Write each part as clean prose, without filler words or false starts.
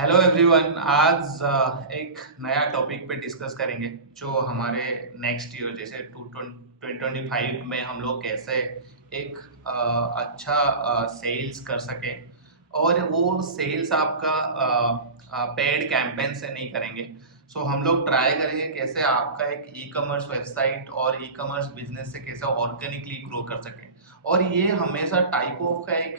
Hello everyone. आज एक नया टॉपिक पे डिस्कस करेंगे जो हमारे नेक्स्ट ईयर जैसे 2025 में हम लोग कैसे एक अच्छा सेल्स कर सके। और वो सेल्स आपका पेड कैंपेन से नहीं करेंगे। सो हम लोग ट्राई करेंगे कैसे आपका एक ई कॉमर्स वेबसाइट और ई कॉमर्स बिजनेस से कैसे ऑर्गेनिकली ग्रो कर सकें। और ये हमेशा टाइप ऑफ का एक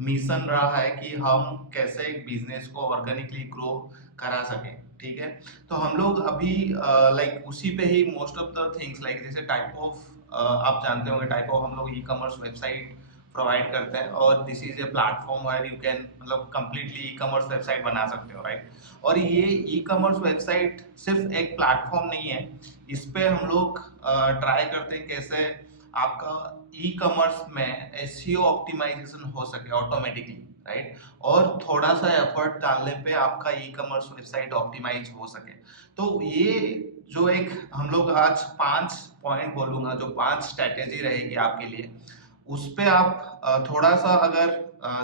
मिशन रहा है कि हम कैसे एक बिजनेस को ऑर्गेनिकली ग्रो करा सकें। ठीक है, तो हम लोग अभी लाइक उसी पे ही most of the things like जैसे टाइप ऑफ आप जानते होंगे टाइप ऑफ हम लोग ई कॉमर्स वेबसाइट प्रोवाइड करते हैं और this is a platform where you can मतलब कंप्लीटली ई कॉमर्स वेबसाइट बना सकते हो, राइट। और ये ई कॉमर्स वेबसाइट सिर्फ एक प्लेटफॉर्म नहीं है, इस पे हम लोग ट्राई करते हैं कैसे आपका ई कॉमर्स में एसईओ ऑप्टिमाइजेशन हो सके ऑटोमेटिकली, राइट। और थोड़ा सा एफर्ट डालने पे आपका ई कॉमर्स वेबसाइट ऑप्टिमाइज हो सके। तो ये जो एक हम लोग आज 5 पॉइंट बोलूंगा, जो 5 स्ट्रैटेजी रहेगी आपके लिए, उस पे आप थोड़ा सा अगर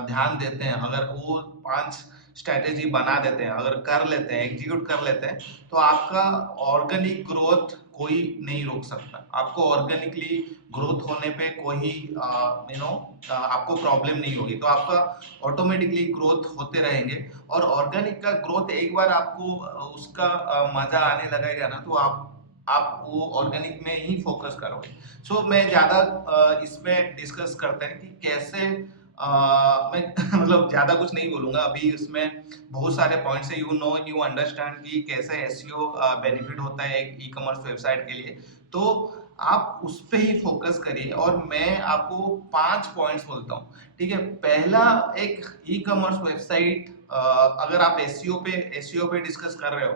ध्यान देते हैं, अगर वो 5 स्ट्रैटेजी बना देते हैं, अगर कर लेते हैं, एग्जीक्यूट कर लेते हैं, तो आपका ऑर्गेनिक ग्रोथ कोई नहीं रोक सकता। आपको ऑर्गेनिकली ग्रोथ होने पे कोई आपको प्रॉब्लम नहीं होगी। तो आपका ऑटोमेटिकली ग्रोथ होते रहेंगे। और ऑर्गेनिक का ग्रोथ एक बार आपको उसका मजा आने लगेगा ना, तो आप वो ऑर्गेनिक में ही फोकस करोगे। सो मैं ज्यादा इसमें डिस्कस करते हैं कि कैसे मैं मतलब ज्यादा कुछ नहीं बोलूंगा अभी। इसमें बहुत सारे पॉइंट्स है, यू अंडरस्टैंड कि कैसे एसईओ बेनिफिट होता है एक ई कॉमर्स वेबसाइट के लिए। तो आप उस पे ही फोकस करिए और मैं आपको 5 पॉइंट्स बोलता हूँ। ठीक है, पहला, एक ई कॉमर्स वेबसाइट अगर आप एसईओ पे डिस्कस कर रहे हो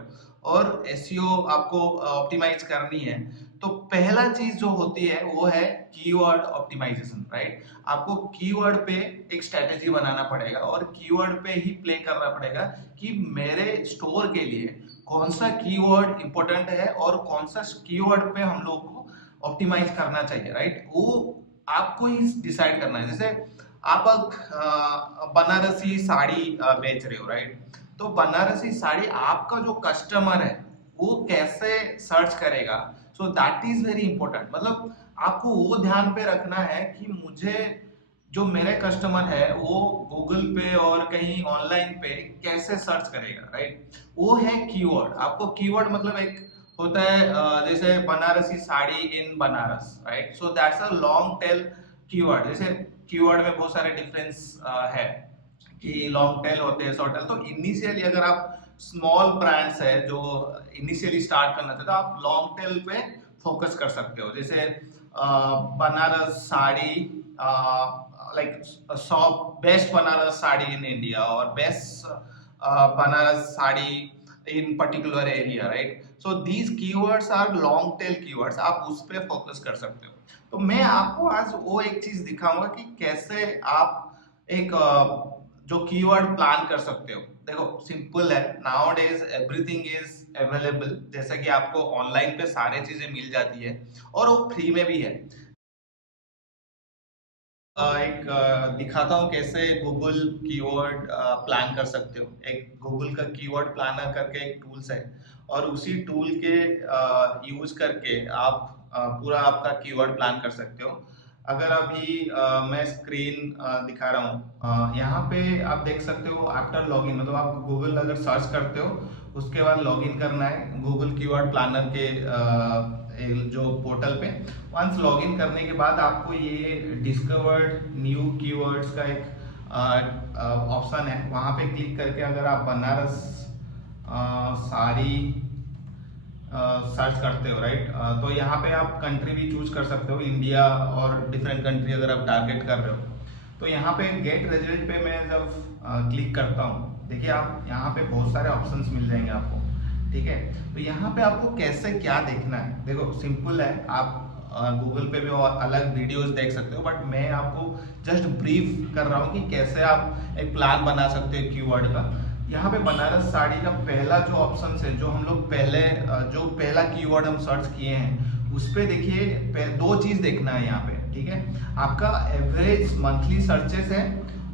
और एसईओ आपको ऑप्टिमाइज करनी है, तो पहला चीज जो होती है वो है कीवर्ड ऑप्टिमाइजेशन, राइट। आपको कीवर्ड पे एक स्ट्रेटेजी बनाना पड़ेगा और कीवर्ड पे ही प्ले करना पड़ेगा कि मेरे स्टोर के लिए कौन सा कीवर्ड इंपॉर्टेंट है और कौन सा कीवर्ड पे हम लोग को ऑप्टिमाइज करना चाहिए, राइट। वो आपको ही डिसाइड करना है। जैसे आप बनारसी साड़ी बेच रहे हो, राइट। तो बनारसी साड़ी आपका जो कस्टमर है वो कैसे सर्च करेगा, सो दैट इज वेरी इंपॉर्टेंट। मतलब आपको वो ध्यान पे रखना है कि मुझे जो मेरे कस्टमर है वो गूगल पे और कहीं ऑनलाइन पे कैसे सर्च करेगा, राइट। वो है कीवर्ड। आपको कीवर्ड मतलब एक होता है जैसे Banarasi sari in Banaras, right. So that's a long tail keyword. जैसे कीवर्ड में बहुत सारे डिफरेंस है कि लॉन्ग टेल होते हैं, शॉर्ट टेल। तो इनिशियली अगर आप स्मॉल ब्रांड्स है जो इनिशियली स्टार्ट करना चाहते हो, आप लॉन्ग टेल पे फोकस कर सकते हो। जैसे Banaras sari, like best Banaras sari in India और best Banaras sari in particular area, right. So these keywords are long tail keywords, आप उस पे फोकस कर सकते हो। तो मैं आपको आज वो एक चीज दिखाऊंगा कि कैसे आप एक जो कीवर्ड प्लान कर सकते हो। देखो सिंपल है, now days everything is available. जैसा कि आपको ऑनलाइन पे सारे चीजें मिल जाती है और वो फ्री में भी है। एक दिखाता हूँ कैसे गूगल कीवर्ड प्लान कर सकते हो। एक गूगल का कीवर्ड प्लानर करके एक टूल्स है और उसी टूल के यूज करके आप पूरा आपका कीवर्ड प्लान कर सकते हो। अगर अभी मैं स्क्रीन दिखा रहा हूँ, यहाँ पे आप देख सकते हो आफ्टर लॉगिन, मतलब आप गूगल अगर सर्च करते हो उसके बाद लॉगिन करना है गूगल कीवर्ड प्लानर के जो पोर्टल पे। वंस लॉगिन करने के बाद आपको ये डिस्कवर्ड न्यू कीवर्ड्स का एक ऑप्शन है, वहां पे क्लिक करके अगर आप बनारस साड़ी सर्च करते हो, राइट, तो यहाँ पे आप कंट्री भी चूज कर सकते हो, इंडिया और डिफरेंट कंट्री अगर आप टारगेट कर रहे हो। तो यहाँ पे गेट रिजल्ट पे मैं जब क्लिक करता हूँ, देखिए आप यहाँ पे बहुत सारे ऑप्शंस मिल जाएंगे आपको। ठीक है, तो यहाँ पे आपको कैसे क्या देखना है, देखो सिंपल है। आप गूगल पे भी और अलग वीडियोस देख सकते हो, बट मैं आपको जस्ट ब्रीफ कर रहा हूँ कि कैसे आप एक प्लान बना सकते हो कीवर्ड का। यहाँ पे बनारस साड़ी का पहला जो ऑप्शन है, जो हम लोग पहले जो पहला कीवर्ड हम सर्च किए हैं, उस पे देखिए दो चीज देखना है यहाँ पे। ठीक है, आपका एवरेज मंथली सर्चेस है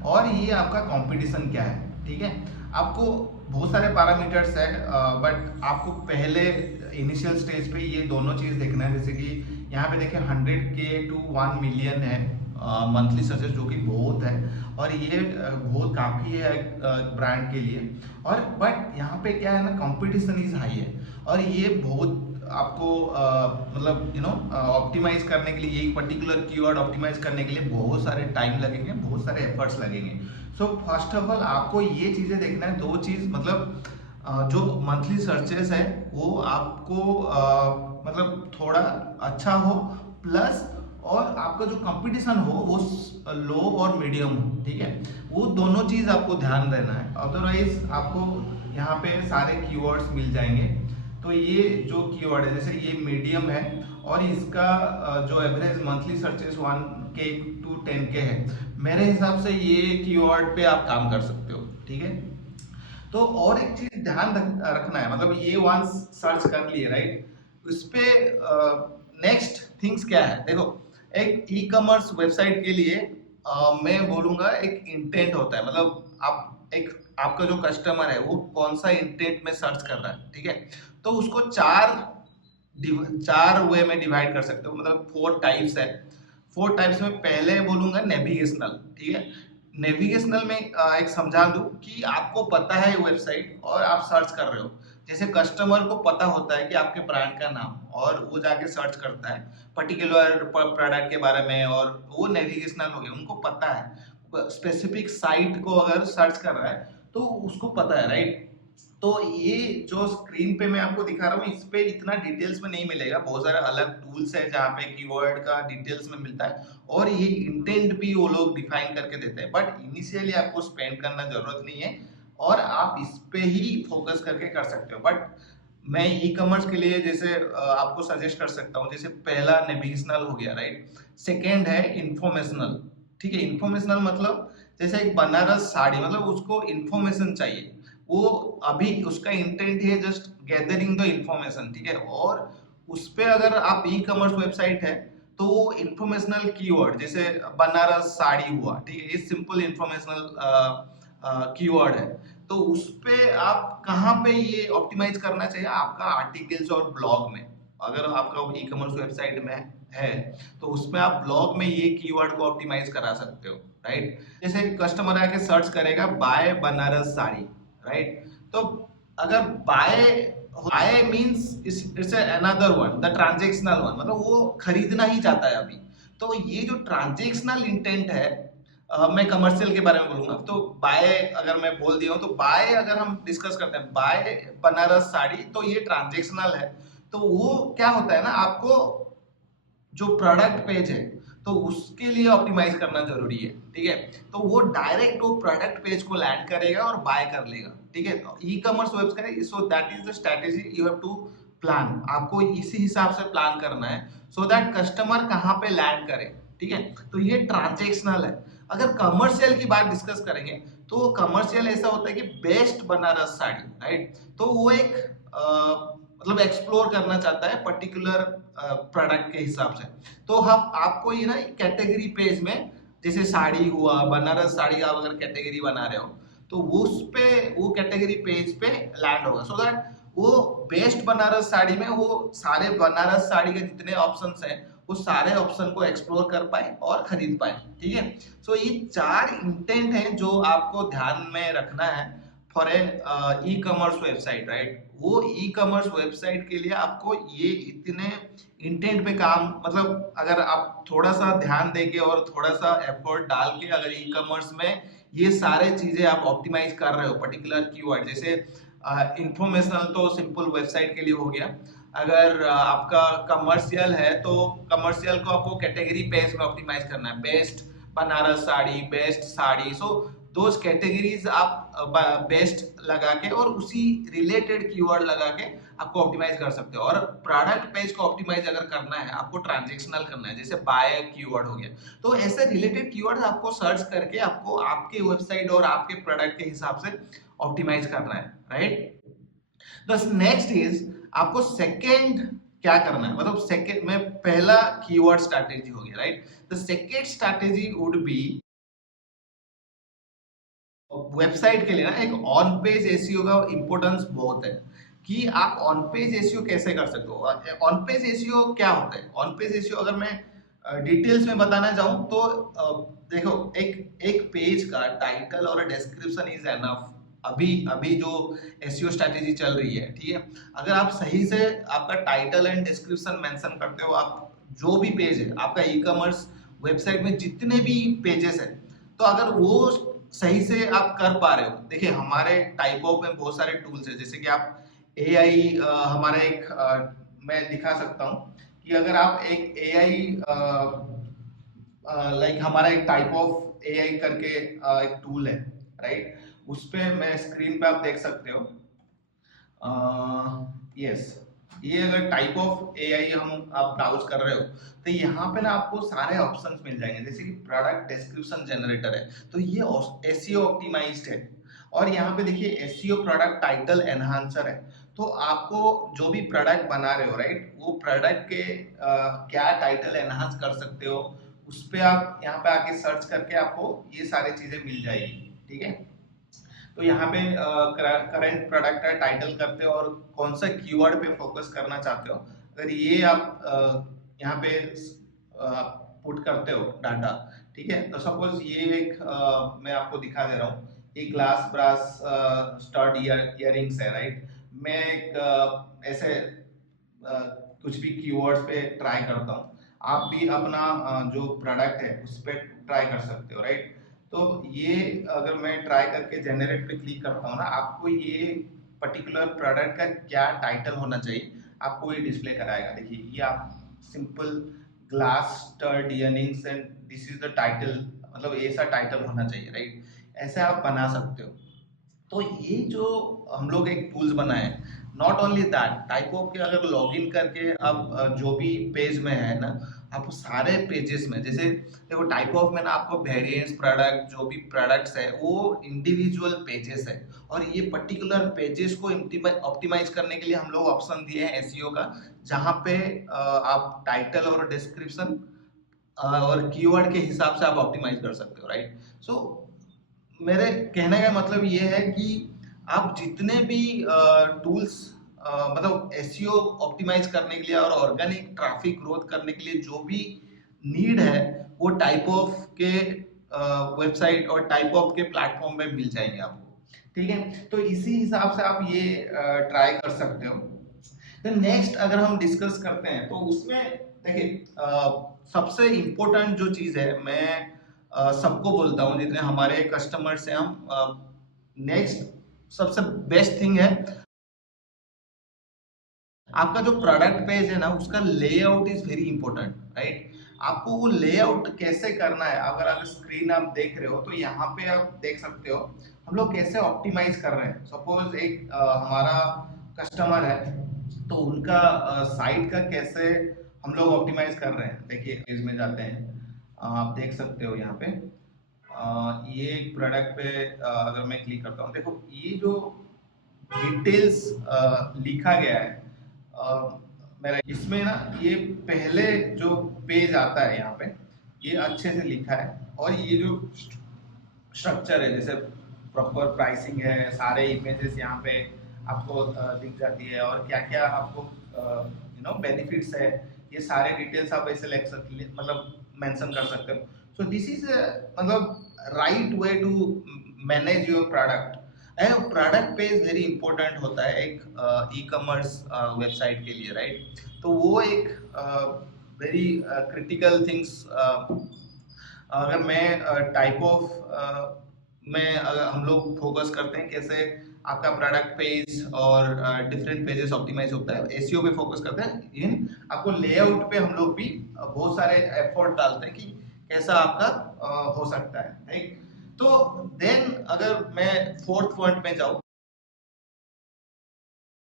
और ये आपका कंपटीशन क्या है। ठीक है। आपको बहुत सारे पैरामीटर्स है, बट आपको पहले इनिशियल स्टेज पे ये दोनों चीज़ देखना है। जैसे कि यहाँ पे देखिए 100K टू 1 मिलियन है मंथली सर्चेस, जो कि बहुत है, और ये बहुत काफ़ी है ब्रांड के लिए। और बट यहाँ पे क्या है ना, कंपटीशन इज हाई है, और ये बहुत आपको मतलब ऑप्टिमाइज करने के लिए, एक पर्टिकुलर कीवर्ड ऑप्टिमाइज करने के लिए बहुत सारे टाइम लगेंगे, बहुत सारे एफर्ट्स लगेंगे। सो फर्स्ट ऑफ ऑल आपको ये चीज़ें देखना है, दो चीज़, मतलब जो मंथली सर्चेस है वो आपको मतलब थोड़ा अच्छा हो, प्लस और आपका जो कंपटीशन हो वो लो और मीडियम हो, ठीक है। वो दोनों चीज़ आपको ध्यान देना है, अदरवाइज आपको यहाँ पे सारे कीवर्ड्स मिल जाएंगे। तो ये जो कीवर्ड है, जैसे ये मीडियम है, और इसका जो average monthly searches 1K to 10K है, मेरे हिसाब से ये कीवर्ड पे आप काम कर सकते हो, ठीक है। तो और एक चीज ध्यान रखना है, मतलब ये वंस सर्च कर लिए राइट, उस पे नेक्स्ट थिंग्स क्या है, देखो एक ई कॉमर्स वेबसाइट के लिए मैं बोलूंगा एक इंटेंट होता है, मतलब आप एक आपका जो कस्टमर है वो कौन सा इंटेंट में सर्च कर रहा है, ठीक है। तो उसको चार वे में डिवाइड कर सकते हो, मतलब 4 टाइप्स है। 4 टाइप्स में पहले बोलूंगा नेविगेशनल, ठीक है। नेविगेशनल में एक समझा दूं कि आपको पता है वेबसाइट और आप सर्च कर रहे हो, जैसे कस्टमर को पता होता है कि आपके ब्रांड का नाम, और वो जाके सर्च करता है पर्टिकुलर प्रोडक्ट के बारे में, और वो नेविगेशनल हो गया, उनको पता है स्पेसिफिक साइट को अगर सर्च कर रहा है तो उसको पता है, राइट। तो ये जो स्क्रीन पे मैं आपको दिखा रहा हूँ, इस पे इतना डिटेल्स में नहीं मिलेगा, बहुत सारे अलग टूल्स है जहाँ पे कीवर्ड का डिटेल्स में मिलता है, और ये इंटेंट भी वो लोग डिफाइन करके देते हैं, बट इनिशियली आपको स्पेंड करना जरूरत नहीं है, और आप इस पे ही फोकस करके कर सकते हो। बट मैं ई कॉमर्स के लिए जैसे आपको सजेस्ट कर सकता हूँ, जैसे पहला नेविगेशनल हो गया, राइट। सेकेंड है इंफॉर्मेशनल, ठीक है। इंफॉर्मेशनल मतलब जैसे एक बनारस साड़ी, मतलब उसको इंफॉर्मेशन चाहिए, वो अभी उसका इंटेंट है जस्ट गैदरिंग द इंफॉर्मेशन, ठीक है। और उस पे अगर आप ई कॉमर्स वेबसाइट है तो वो इंफॉर्मेशनल कीवर्ड, जैसे बनारस साड़ी हुआ, ठीक है, ये सिंपल इंफॉर्मेशनल कीवर्ड है। तो उस पे आप कहाँ पे ये ऑप्टिमाइज करना चाहिए, आपका आर्टिकल्स और ब्लॉग में, अगर आपका ई कॉमर्स वेबसाइट में है तो उसमें आप ब्लॉग में ये कीवर्ड को ऑप्टिमाइज करा सकते हो, राइट। जैसे कस्टमर आके सर्च करेगा बाय बनारस साड़ी, राइट। तो अगर buy buy means it's another one, the transactional one, मतलब वो खरीदना ही चाहता है अभी। तो ये जो ट्रांजैक्शनल इंटेंट है, मैं कमर्शियल के बारे में बोलूंगा, तो बाय अगर मैं बोल दिया हूँ, तो बाय अगर हम डिस्कस करते हैं बाय बनारस साड़ी, तो ये ट्रांजैक्शनल है। तो वो क्या होता है ना, आपको जो प्रोडक्ट पेज है तो उसके लिए ऑप्टिमाइज करना जरूरी है, ठीक है। तो वो डायरेक्ट वो प्रोडक्ट पेज को लैंड करेगा और बाय कर लेगा, ठीक है। E commerce website, so that is the strategy you have to plan, आपको इसी हिसाब से प्लान करना है, सो दैट कस्टमर कहाँ पे लैंड करे, ठीक है। तो ये ट्रांजेक्शनल है। अगर कमर्शियल की बात डिस्कस करेंगे, तो कमर्शियल ऐसा होता है कि बेस्ट बनारस साड़ी, राइट। तो वो एक मतलब एक्सप्लोर करना चाहता है पर्टिकुलर प्रोडक्ट के हिसाब से। तो हम आपको ये ना कैटेगरी पेज में, जैसे साड़ी हुआ, बनारस साड़ी का अगर कैटेगरी बना रहे हो, तो उस पे वो कैटेगरी पेज पे लैंड होगा, सो दैट वो बेस्ट बनारस साड़ी में वो सारे बनारस साड़ी के जितने ऑप्शंस हैं वो सारे ऑप्शन को एक्सप्लोर कर पाए और खरीद पाए, ठीक है। सो ये 4 इंटेंट हैं जो आपको ध्यान में रखना है for a E commerce website, right. वो ई कॉमर्स वेबसाइट के लिए आपको ये इतने इंटेंट पे काम, मतलब अगर आप थोड़ा सा ध्यान देके और थोड़ा सा एफर्ट डाल के अगर ई कॉमर्स में ये सारे चीजें आप ऑप्टिमाइज कर रहे हो, पर्टिकुलर कीवर्ड, जैसे इंफॉर्मेशनल तो सिंपल वेबसाइट के लिए हो गया। अगर आपका कमर्शियल है तो कमर्शियल को आपको कैटेगरी पेज में ऑप्टिमाइज करना है, best Banaras sari, best sari, so those categories आप बेस्ट लगा के और उसी रिलेटेड कीवर्ड लगा के आपको ऑप्टिमाइज कर सकते हो। और प्रोडक्ट पेज को ऑप्टिमाइज अगर करना है, आपको ट्रांजेक्शनल करना है, जैसे बाय कीवर्ड हो गया, तो ऐसे रिलेटेड कीवर्ड आपको सर्च करके आपको आपके वेबसाइट और आपके प्रोडक्ट के हिसाब से ऑप्टिमाइज करना है, राइट। द नेक्स्ट इज आपको सेकेंड क्या करना है, मतलब सेकेंड में पहला कीवर्ड स्ट्रैटेजी हो गया, right. The second strategy would be website के लिए ना एक ऑन पेज एसईओ का इम्पोर्टेंस बहुत है कि आप ऑन पेज एसईओ कैसे कर सकते हो। ऑन पेज एसईओ क्या होता है? ऑन पेज एसईओ अगर मैं डिटेल्स में बताना चाहूँ तो देखो, एक एक पेज का टाइटल और डिस्क्रिप्शन इज एनफ। अभी अभी जो एसईओ स्ट्रेटेजी चल रही है, ठीक है, अगर आप सही से आपका टाइटल एंड डिस्क्रिप्शन मेंशन करते हो, आप जो भी पेज है आपका ई कॉमर्स वेबसाइट में जितने भी पेजेस है, तो अगर वो सही से आप कर पा रहे हो। देखिए, हमारे टाइप ऑफ में बहुत सारे टूल्स है, जैसे कि आप एआई, हमारा एक मैं दिखा सकता हूँ कि अगर आप एक एआई लाइक हमारा एक टाइप ऑफ एआई करके एक टूल है, राइट? उस पे मैं स्क्रीन पे आप देख सकते हो। यस, ये अगर टाइप ऑफ एआई हम आप ब्राउज कर रहे हो, तो यहाँ पे ना आपको सारे ऑप्शंस मिल जाएंगे, जैसे कि प्रोडक्ट डिस्क्रिप्शन जनरेटर है, तो ये एसईओ ऑप्टिमाइज्ड है। और यहाँ पे देखिए एसईओ प्रोडक्ट टाइटल एनहांसर है। तो आपको जो भी प्रोडक्ट बना रहे हो, राइट, वो प्रोडक्ट के क्या टाइटल एनहांस कर सकते हो, उस पे आप यहाँ पे आके सर्च करके आपको ये सारी चीजें मिल जाएगी, ठीक है। तो यहाँ पे करंट प्रोडक्ट का टाइटल करते हो और कौन सा कीवर्ड पे फोकस करना चाहते हो, अगर ये आप यहाँ पे पुट करते हो डाटा, ठीक है। तो सपोज ये एक मैं आपको दिखा दे रहा हूँ, ये ग्लास ब्रास स्टड इयरिंग्स है, राइट। मैं एक ऐसे कुछ भी कीवर्ड्स पे ट्राई करता हूँ, आप भी अपना जो प्रोडक्ट है उस पर ट्राई कर सकते हो, राइट। तो ये अगर मैं ट्राई करके जनरेट पे क्लिक करता हूँ ना, आपको ये पर्टिकुलर प्रोडक्ट का क्या टाइटल होना चाहिए आपको ये डिस्प्ले कराएगा। देखिए, ये आप simple glass stud earrings and this is the title, मतलब ऐसा टाइटल होना चाहिए, राइट। ऐसे आप बना सकते हो। तो ये जो हम लोग एक टूल्स बनाए, not only that, type of के अगर लॉगिन करके आप जो भी पेज में है ना, आप सारे पेजेस में, जैसे देखो टाइप ऑफ में ना आपको वेरिएंट्स प्रोडक्ट जो भी प्रोडक्ट्स है वो इंडिविजुअल पेजेस है, और ये पर्टिकुलर पेजेस को ऑप्टिमाइज करने के लिए हम लोग ऑप्शन दिए हैं एसईओ का, जहाँ पे आप टाइटल और डिस्क्रिप्शन और कीवर्ड के हिसाब से आप ऑप्टिमाइज कर सकते हो, राइट। सो मेरे कहने का मतलब ये है कि आप जितने भी टूल्स, मतलब एसईओ ऑप्टिमाइज करने के लिए और ऑर्गेनिक ट्रैफिक ग्रोथ करने के लिए जो भी नीड है, वो टाइप ऑफ के वेबसाइट और टाइप ऑफ के प्लेटफॉर्म में मिल जाएंगे आपको, ठीक है। तो इसी हिसाब से आप ये ट्राई कर सकते हो। तो नेक्स्ट अगर हम डिस्कस करते हैं, तो उसमें देखिए सबसे इम्पोर्टेंट जो चीज़ है, मैं सबको बोलता हूँ जितने हमारे कस्टमर्स हैं, हम नेक्स्ट सबसे बेस्ट थिंग है आपका जो प्रोडक्ट पेज है ना, उसका layout is very important, right. आपको वो लेआउट कैसे करना है, अगर आप स्क्रीन आप देख रहे हो तो यहाँ पे आप देख सकते हो हम लोग कैसे ऑप्टिमाइज कर रहे हैं। सपोज एक हमारा कस्टमर है, तो उनका साइट का कैसे हम लोग ऑप्टिमाइज कर रहे हैं। देखिए पेज में जाते हैं, आप देख सकते हो यहाँ पे ये एक प्रोडक्ट पे अगर मैं क्लिक करता हूँ, देखो ये जो डिटेल्स लिखा गया है मेरा इसमें ना, ये पहले जो पेज आता है यहाँ पे, ये अच्छे से लिखा है, और ये जो स्ट्रक्चर है, जैसे प्रॉपर प्राइसिंग है, सारे इमेजेस यहाँ पे आपको दिख जाती है, और क्या क्या आपको बेनिफिट्स है, ये सारे डिटेल्स आप ऐसे मतलब मेंशन कर सकते हो। सो दिस इज मतलब right way to manage your product. Product page very important होता है एक ई कॉमर्स वेबसाइट के लिए, राइट। तो वो एक वेरी क्रिटिकल थिंग्स, अगर मैं टाइप ऑफ में अगर हम लोग फोकस करते हैं कैसे आपका प्रोडक्ट पेज और डिफरेंट पेजेस ऑप्टिमाइज होता है, एसईओ पे फोकस करते हैं, इन आपको लेआउट पे हम लोग भी बहुत सारे एफर्ट डालते हैं कि कैसा आपका हो सकता है, राइट। तो देन अगर मैं फोर्थ पॉइंट में जाऊँ,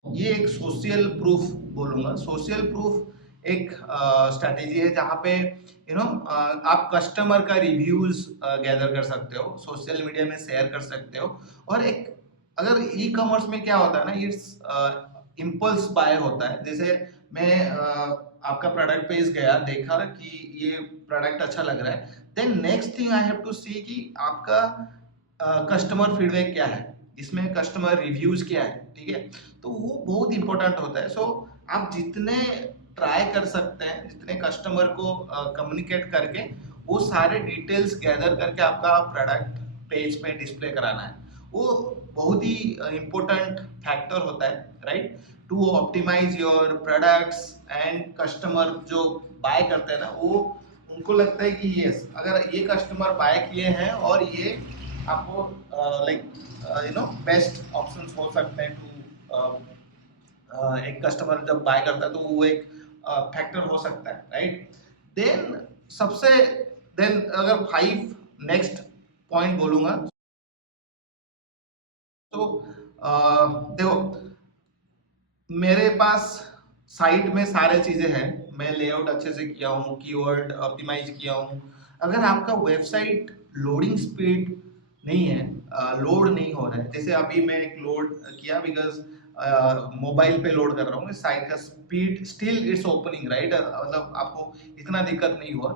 ये एक सोशल प्रूफ बोलूंगा। सोशल प्रूफ एक स्ट्रैटेजी है जहाँ पे आप कस्टमर का रिव्यूज गैदर कर सकते हो, सोशल मीडिया में शेयर कर सकते हो। और एक अगर ई कॉमर्स में क्या होता है ना, इट्स इम्पल्स बाय होता है। जैसे मैं आपका प्रोडक्ट पेज गया, देखा कि ये प्रोडक्ट अच्छा लग रहा है, then next thing I have to see कि आपका कस्टमर फीडबैक क्या है, इसमें कस्टमर रिव्यूज क्या है, ठीक है। तो वो बहुत इंपॉर्टेंट होता है। सो आप जितने ट्राई कर सकते हैं, जितने कस्टमर को कम्युनिकेट करके वो सारे डिटेल्स गैदर करके आपका प्रोडक्ट पेज पे डिस्प्ले कराना है, वो बहुत ही इम्पोर्टेंट फैक्टर होता है, right, to optimize your products. And customer जो बाय करते हैं ना, वो उनको लगता है कि यस, अगर ये कस्टमर बाय किए हैं और ये आपको लाइक बेस्ट ऑप्शंस हो सकते हैं टू एक कस्टमर जब बाय करता है तो वो एक फैक्टर हो सकता है, राइट। देन सबसे देन अगर 5 नेक्स्ट पॉइंट बोलूंगा तो देखो, मेरे पास साइट में सारे चीजें हैं, मैं लेआउट अच्छे से किया हूँ, कीवर्ड ऑप्टिमाइज किया हूँ। अगर आपका वेबसाइट लोडिंग स्पीड नहीं है, लोड नहीं हो रहा है, जैसे अभी मैं एक लोड किया बिकॉज मोबाइल पे लोड कर रहा हूँ, साइट का speed still it's opening, right, मतलब आपको इतना दिक्कत नहीं हुआ।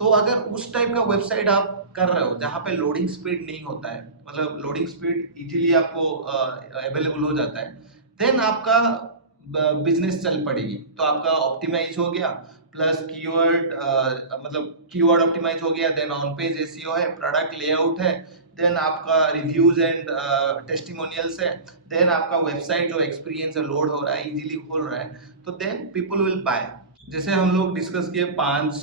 तो अगर उस टाइप का वेबसाइट आप कर रहे हो जहाँ पे लोडिंग स्पीड नहीं होता है, मतलब लोडिंग स्पीड इजीली आपको अवेलेबल हो जाता है, देन आपका बिजनेस चल पड़ेगी। तो आपका ऑप्टिमाइज हो गया, प्लस कीवर्ड मतलब कीवर्ड ऑप्टिमाइज हो गया, देन ऑन पेज एसईओ है, प्रोडक्ट लेआउट है, देन आपका रिव्यूज एंड टेस्टिमोनियल्स है, देन आपका वेबसाइट जो एक्सपीरियंस है लोड हो रहा है, इजीली खोल रहा है, तो देन पीपल विल बाय। जैसे हम लोग डिस्कस किए 5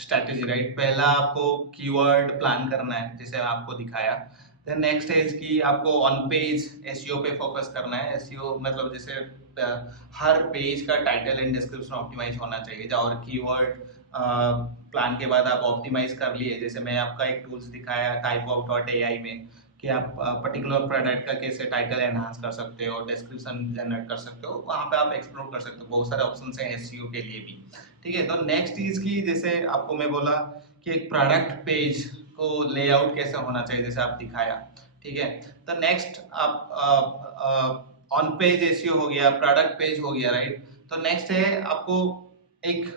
स्ट्रैटेजी, राइट। पहला आपको कीवर्ड प्लान करना है, जैसे आपको दिखाया। देन नेक्स्ट है कि आपको ऑन पेज एसईओ पे फोकस करना है। एसईओ मतलब जैसे हर पेज का टाइटल एंड डिस्क्रिप्शन ऑप्टिमाइज होना चाहिए, और कीवर्ड प्लान के बाद आप ऑप्टिमाइज कर लिए। जैसे मैं आपका एक टूल्स दिखाया typeout.ai में कि आप पर्टिकुलर प्रोडक्ट का कैसे टाइटल एनहांस कर सकते हो, डिस्क्रिप्शन जनरेट कर सकते हो, वहाँ पे आप एक्सप्लोर कर सकते हो, बहुत सारे ऑप्शन हैं एसईओ के लिए भी, ठीक है। तो नेक्स्ट चीज की, जैसे आपको मैं बोला कि एक प्रोडक्ट पेज को लेआउट कैसे होना चाहिए, जैसे आप दिखाया, ठीक है। तो नेक्स्ट आप ऑन पेज एसईओ हो गया, प्रोडक्ट पेज हो गया, राइट। तो नेक्स्ट है आपको एक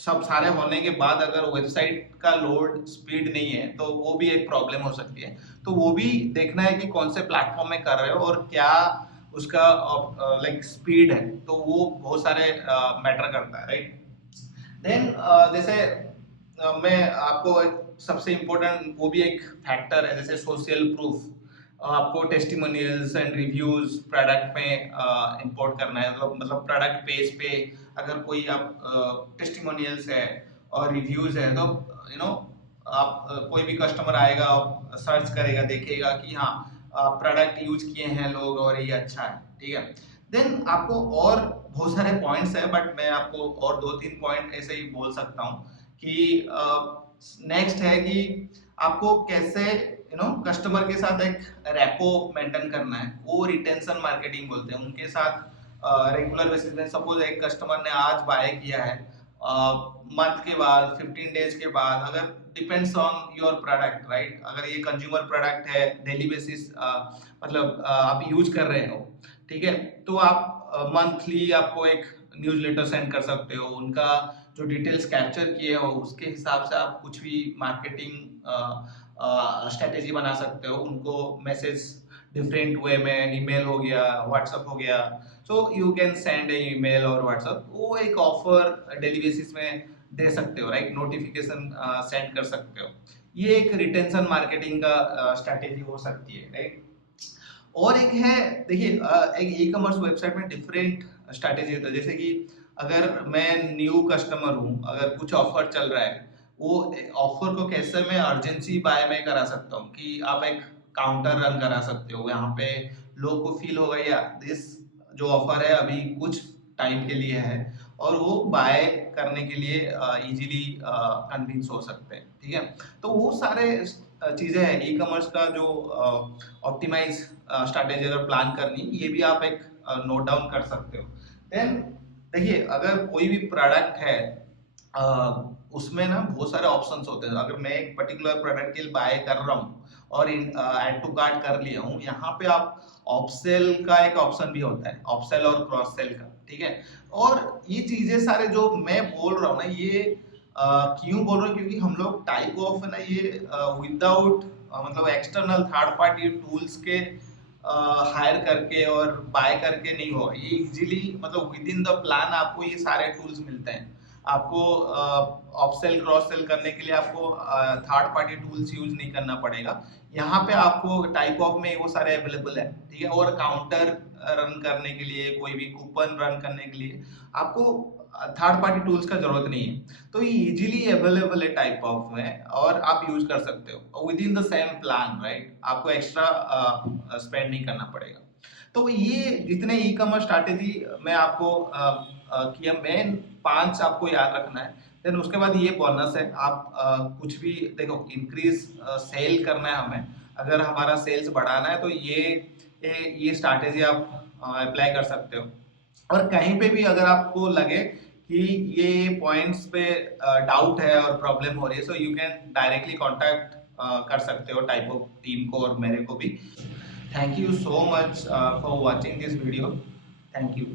सब सारे होने के बाद अगर वेबसाइट का लोड स्पीड नहीं है तो वो भी एक प्रॉब्लम हो सकती है। तो वो भी देखना है कि कौन से प्लेटफॉर्म में कर रहे हो और क्या उसका लाइक स्पीड है, तो वो बहुत सारे मैटर करता है, राइट। देन जैसे मैं आपको सबसे इम्पोर्टेंट वो भी एक फैक्टर है, जैसे सोशल प्रूफ। आपको टेस्टिमोनियल्स एंड रिव्यूज प्रोडक्ट में इंपोर्ट करना है, मतलब प्रोडक्ट पेज पे अगर कोई आप टेस्टिमोनियल्स है और रिव्यूज है, तो आप कोई भी कस्टमर आएगा, सर्च करेगा, देखेगा कि हाँ प्रोडक्ट यूज किए हैं लोग और ये अच्छा है, ठीक है। देन आपको और बहुत सारे पॉइंट्स है, बट मैं आपको और 2-3 पॉइंट ऐसे ही बोल सकता हूँ कि नेक्स्ट है कि आपको कैसे कस्टमर के साथ एक रैपो मेंटेन करना है, वो रिटेंशन मार्केटिंग बोलते हैं। उनके साथ रेगुलर बेसिस में, सपोज एक कस्टमर ने आज बाय किया है, मंथ के बाद 15 डेज के बाद, अगर depends on your product, right. अगर ये कंज्यूमर प्रोडक्ट है, डेली बेसिस मतलब आप यूज कर रहे हो, ठीक है, तो आप मंथली आपको एक न्यूज़लेटर सेंड कर सकते हो, उनका जो डिटेल्स कैप्चर किए हो उसके हिसाब से आप कुछ भी मार्केटिंग स्ट्रेटेजी बना सकते हो, उनको मैसेज डिफरेंट वे में, ईमेल हो गया, व्हाट्सएप हो गया, so you can send A email और व्हाट्सएप, वो एक ऑफर डेली बेसिस में दे सकते हो, राइट, नोटिफिकेशन सेंड कर सकते हो। ये एक रिटेंशन मार्केटिंग का स्ट्रेटेजी हो सकती है, राइट। और एक है, देखिए एक ई कॉमर्स वेबसाइट में डिफरेंट स्ट्रैटेजी होता है। जैसे कि अगर मैं न्यू कस्टमर हूँ, अगर कुछ ऑफर चल रहा है, वो ऑफर को कैसे मैं अर्जेंसी बाय में करा सकता हूँ कि आप एक काउंटर रन करा सकते हो, यहाँ पे लोग को फील होगा या दिस जो ऑफर है अभी कुछ टाइम के लिए है, और वो बाय करने के लिए इजीली कन्विंस हो सकते हैं, ठीक है। तो वो सारे चीजें हैं ई कॉमर्स का जो ऑप्टिमाइज स्ट्रैटेजी अगर प्लान करनी, ये भी आप एक नोट डाउन कर सकते हो। देन देखिए, अगर कोई भी प्रोडक्ट है उसमें ना बहुत सारे ऑप्शंस होते हैं। अगर मैं एक पर्टिकुलर प्रोडक्ट के लिए बाय कर रहा हूँ और ऐड टू कार्ट कर लिया हूँ, यहाँ पे आप ऑपसेल का एक ऑप्शन भी होता है, ऑपसेल और क्रॉस सेल का, ठीक है। और ये चीजें सारे जो मैं बोल रहा हूँ ना, ये क्यों बोल रहा हूँ, क्योंकि हम लोग टाइप ऑफ है ना, ये विदाउट मतलब एक्सटर्नल थर्ड पार्टी टूल्स के हायर करके और बाय करके नहीं होगा। ये इजीली मतलब विद इन द प्लान आपको ये सारे टूल्स मिलते हैं। आपको अपसेल क्रॉस सेल करने के लिए आपको थर्ड पार्टी टूल्स यूज नहीं करना पड़ेगा। यहाँ पे आपको टाइप ऑफ में वो सारे अवेलेबल है, ठीक है। और काउंटर रन करने के लिए, कोई भी कूपन रन करने के लिए आपको थर्ड पार्टी टूल्स का जरूरत नहीं है। तो ये इजीली अवेलेबल है टाइप ऑफ में, और आप यूज कर सकते हो with in the same plan, right. आपको एक्स्ट्रा स्पेंड नहीं करना पड़ेगा। तो ये जितने ई कॉमर्स स्ट्रैटेजी मैं आपको किया, मेन 5 आपको याद रखना है। देन उसके बाद ये बोनस है, आप कुछ भी देखो, इंक्रीज सेल करना है हमें, अगर हमारा सेल्स बढ़ाना है तो ये स्ट्रैटेजी आप अप्लाई कर सकते हो। और कहीं पे भी अगर आपको लगे कि ये पॉइंट्स पे डाउट है और प्रॉब्लम हो रही है, so you can directly contact कर सकते हो टाइप ऑफ टीम को और मेरे को भी। Thank you so much for watching this video. Thank you.